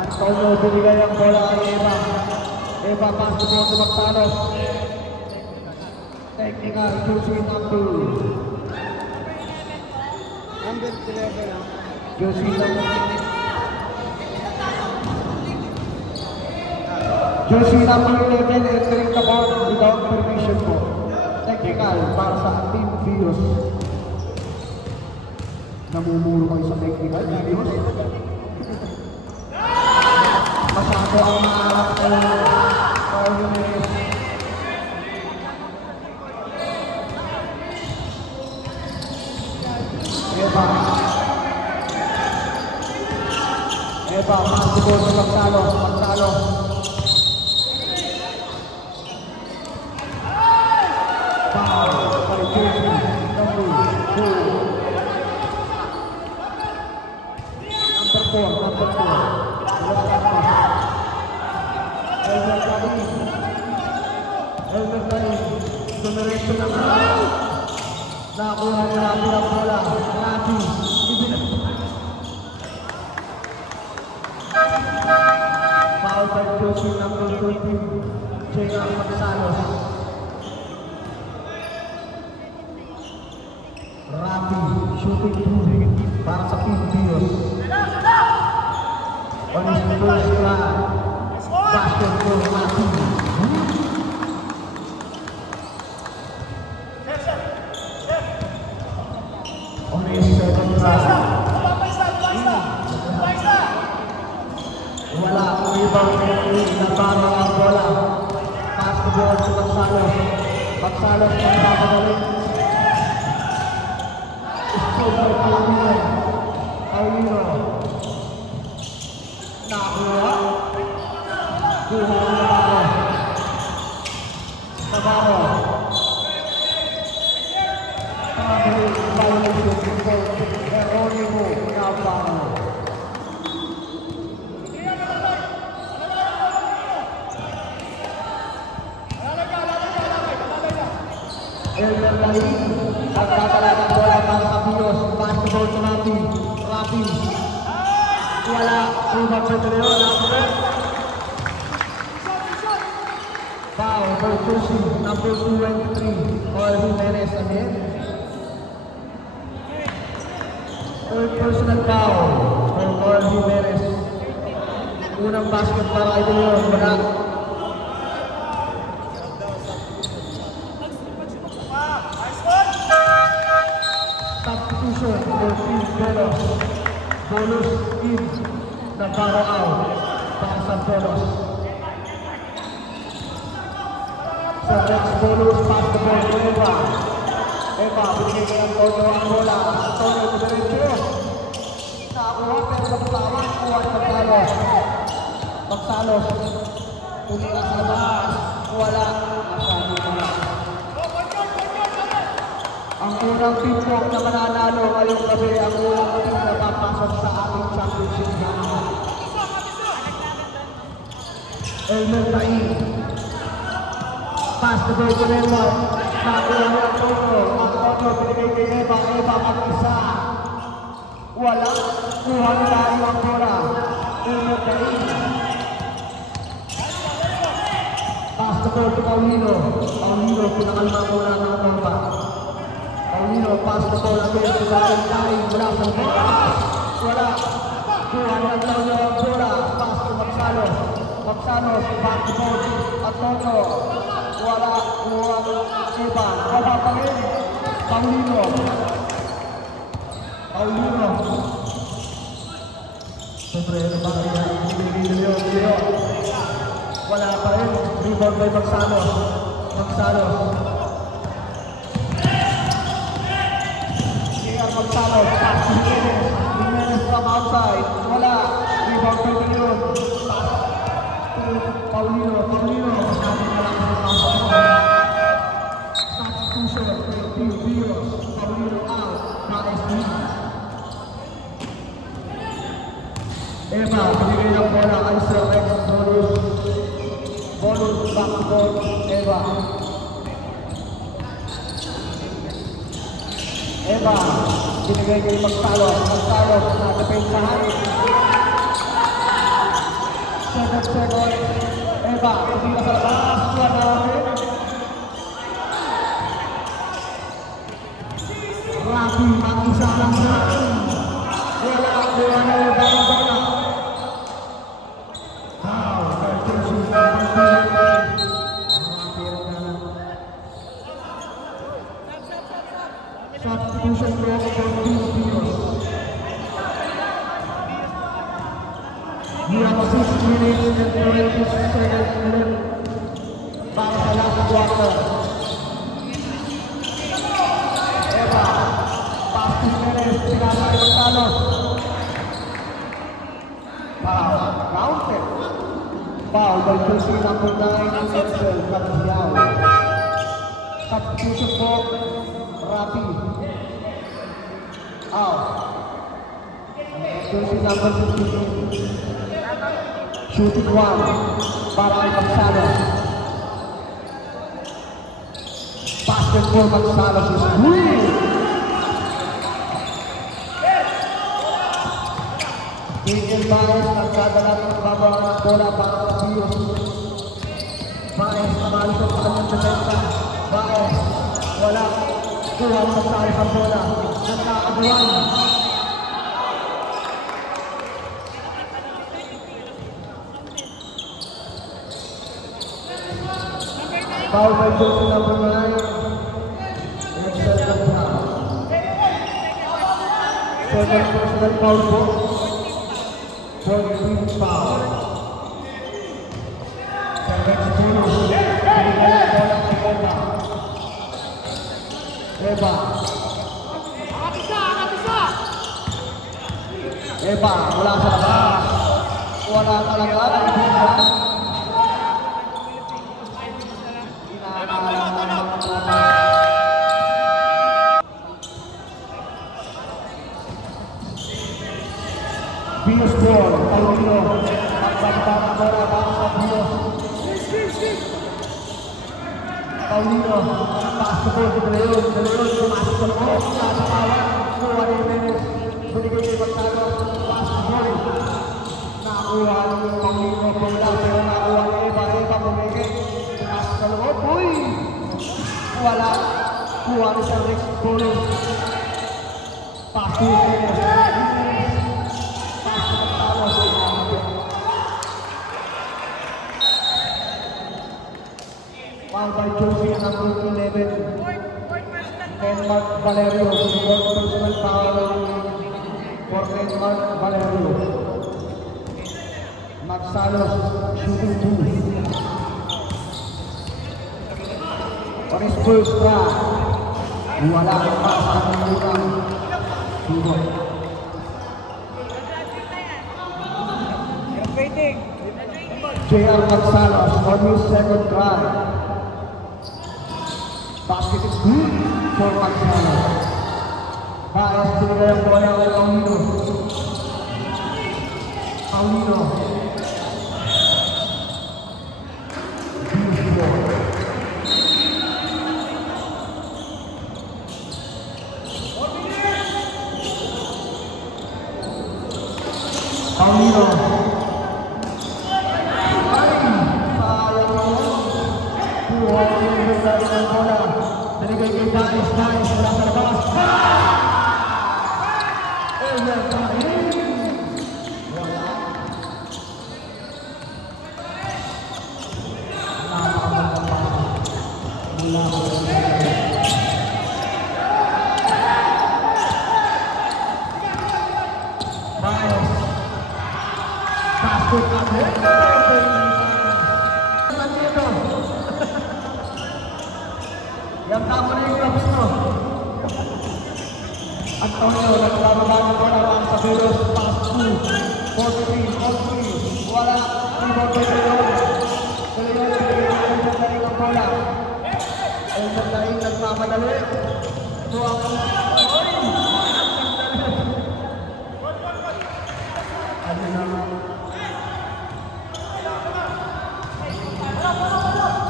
Antonio binigay ang bola kay Eva. Eva pass to ball to Magtalos. Technical choosing number 11. Choosing number 11 entering the ball without permission po. Technical para sa Team Vios. Namumuro kayo sa technical, Vios. Masyado ang maharap kayo. Eva, possible sa Magtalo. Foul by jersey number 4. Number 4. Elmer Gani. Dumiretso ng nakuha ni Rafi ang bola. Rafi. Foul by jersey number 13. J.R. Magsalos. Rafi. Shooting two. Para sa Team Vios. On his first run. Basket for Rafi. On his second run. Wala ang ibang na para ang bola. Pass the ball to Magsalos. Magsalos ang papagaling. Score by Paulino. Nakuha. Kuha ang Navarro. Pabalik violation for Geronimo Navarro. Elmer Gani. Pagkakala ng bola para sa Vios. Basketball sa Rafi. Wala. Rebound sa Leon. Foul by jersey number 23. Paul Jimenez again. Third personal foul for Paul Jimenez. Unang basket para kay Leon. Wala. Substitution for Team Velos. Bonus in Navarro out para sa Velos. Sa next bonus, pass the ball to Eva. Eva, binigay ka ng Antonio ang bola. Antonio, diretso. Nakakuha, pero magtawan. Kuha ni Magtalos. Magtalos. Tumira sa labas. Wala. Masyado na. Ang unang team po na mananalo ngayong gabi, ang unang team na papasok sa ating championship game. Elmer Gani. Pass the ball to Eva. Nakuha ni Antonio. Antonio, binigay kay Eva. Eva mag-isa. Wala. Kuha ni Dario ang bola. Elmer Gani. Pass the ball to Paulino. Paulino, pinakalma muna ng Nova. Paulino, pass the ball again to Lakentay. Wala sa bola. Wala. Kuha ni Antonio ang bola. Pass to Magsalos. Magsalos, back to ball to Antonio. Wala. Kuha ni Eva. Wala pa rin. Paulino. Siyempre, ano ba kaya? Leon. Wala pa rin. Rebound by Magsalos. Magsalos, pass to Jimenez from outside. Wala. Rebound by Leon. Pass to Paulino. Substitution for Team Vios. Paulino out. Naka-SB. Eva, binigay ang bola kay Sir Rex. Bonus back to ball. Eva, binigay kay Magsalos na depensahan. nakuha na yung bagong bola. Substitution throw for Filipinos. You have 6 minutes and 20 seconds left para sa last quarter. Eva, pass to Perez, pinasay ng Talos. Counted. Foul by jersey number 9, Edsel Carciao. Substitution for Rafi. Out. Jersey number 15. Shooting one para kay Magsalos. Basket for Magsalos is good. Miguel Baez nagdadala ng babaw ng bola para sa Pius. Baez namalusok sa kanyang depensa. Baez wala. Kuha ang Magsalos ang bola. Nagkakabuhan. Foul by jersey number 9, Edsel Carciao. Second personal foul for the team foul. Second bonus, binigay ang bola kay Eva. Eva. Eva, wala sa labas. Wala talaga, nagbibigan. Pius ball, Paulino, magbababa ng bola para sa Pius. Paulino, pass to ball to De Leon, pumasok sa loob, nasa kawan, kuha ni Jimenez, binigay kay Magsalos, pass to ball. Nakuha ni Paulino, bola, pero nakuha ni Eva, bumigay, pumasok sa loob, uy! Wala, kuha ni Sir Rex Polo. Pass to Jimenez. Foul by jersey number 11, Denmark Valerio. Fourth personal foul for Denmark Valerio. Magsalos shooting 2. On his first try, wala ang pass na nangutang. Subot. JR Magsalos on his second try. Basket is good for Magsalos. Baez binigay ang bola kay Paulino. Paulino. Paulino. Binigay kay Baez, wala sa labas. Yang tama na yung gloves mo. Antonio, nagbababa ng bola para sa Velos, pass 2, 43, wala, rebound by Leon. Leon, binigay ng Elmer Daing ang bola. Elmer Daing nagmamadali. Ito ang ano naman?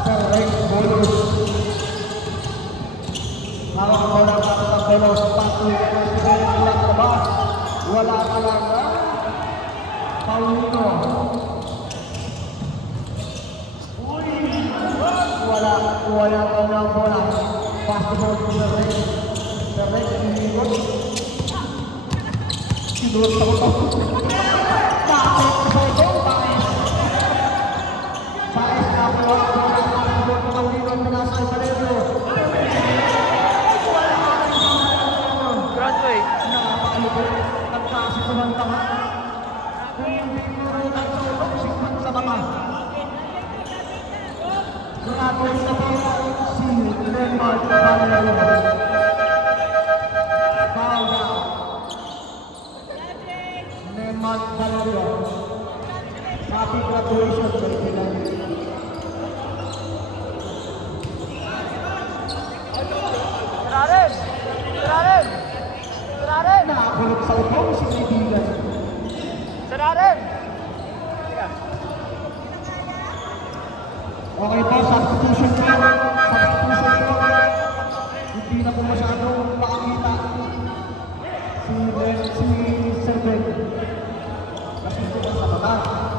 Sir Rex Bolos. Hawak bola para sa Velos, patuloy na president mula sa labas. Wala talaga. Paulino. Wala ang bola. Pass the ball to Sir Rex. Sir Rex, inigot. Sinurot ako to. Bakit sa ito? Baez. Baez na ako. Wala ka sa ito. Paulino mula sa Alvarado. Graduate. Nakakalito. Nagkasi ko ng tama. Kung hindi nurutan sa ito, sikman sa tama. Graduate na po si Leonard Valero. Foul down. Leonard Valero. Happy graduation, President. Sirarin! Sirarin! Sirarin! Nakakulog sa utong si kaibigan. Sirarin! Okay po, substitution po. Substitution po. Hindi na po masyadong makakita si Servet. Kasi siya sa baba.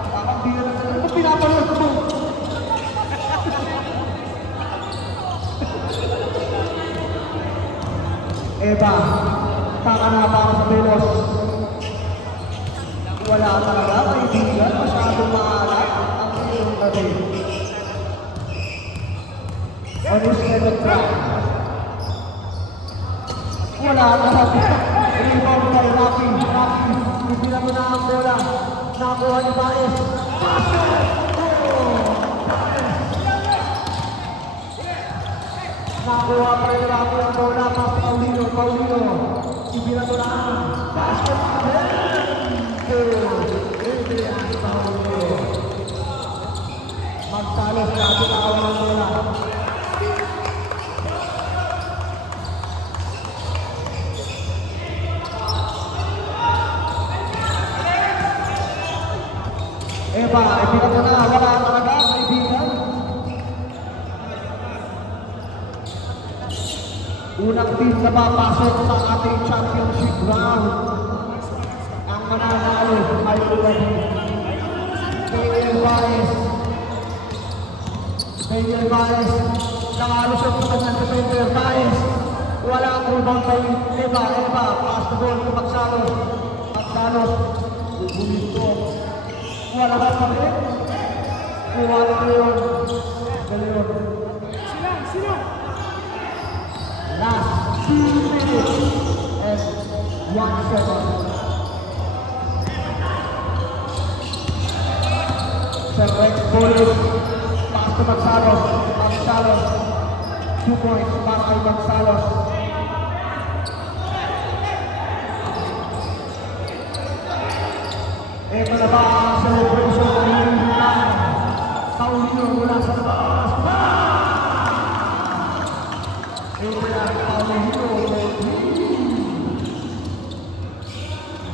Bakit di na natin ito pinapanood ko po. Eba, kakanapa ako sa Belos. Wala talaga, kaibigan. Masyadong maalat ang iyong tabi. On his second try. Wala talaga. Rebound kay Rafi. Rafi, hindi na mo na ang bola. Nakuha ni Baez. Nakuha pa rin Rafi ang bola. Pas Paulino. Paulino. Hindi na mo na ang basket. Adrian Paulino. Magsalos natin ang bola. Eba, ipinag na na, wala talaga, kaibigan. Unang team na papasok sa ating championship round. Ang mananalo ay ulan. Daniel Baez. Daniel Baez. Nakalusot sa kanyang defender. Baez. Wala ang rebound kay Eba. Eba, pass the ball to Magsalos. Magsalos. Bumito. Wala ka pa rin. Kuha ka Leon. Leon. Sino? Last 2 minutes and 1 second. Sir Rex Bolis. Pass to Magsalos. Magsalos. 2 points para kay Magsalos. Ito na ba ang celebration ng Lilihan? Paulino mula sa labas. Adrian Paulino.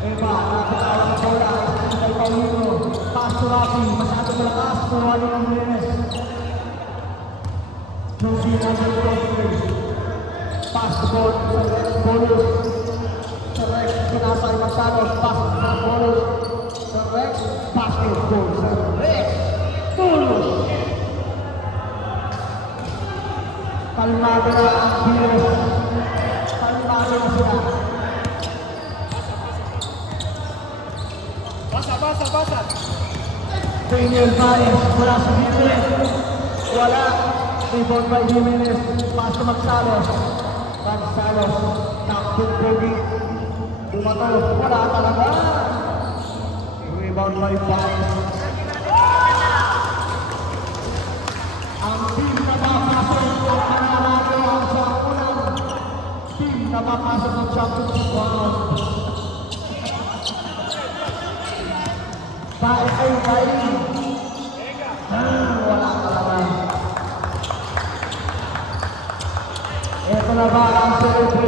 Eba, nakakala ng bola. Kay Paulino. Pass to Rafi. Masyadong malakas. Kuha ni Jimenez. Josie Nandel. Pass to ball. Bonus. Sa Rex. Pinasa ay Magsalos. Pass to bonus. Sa Rex. Basketball. Sa Rex. Bonus. Kalmado na ang Giles. Kalmado na sila. Basa. Daniel Baez. Wala sa Giles. Wala. Rebound by Jimenez. Pass to Magsalos. Magsalos. Takbog Bogi. Dumato. Wala talaga. Rebound by Baez. Ang team na papasok ang mananalo sa unang team na papasok ng championship round. Baez ay Baez. Wala talaga. Ito na ba ang celebration?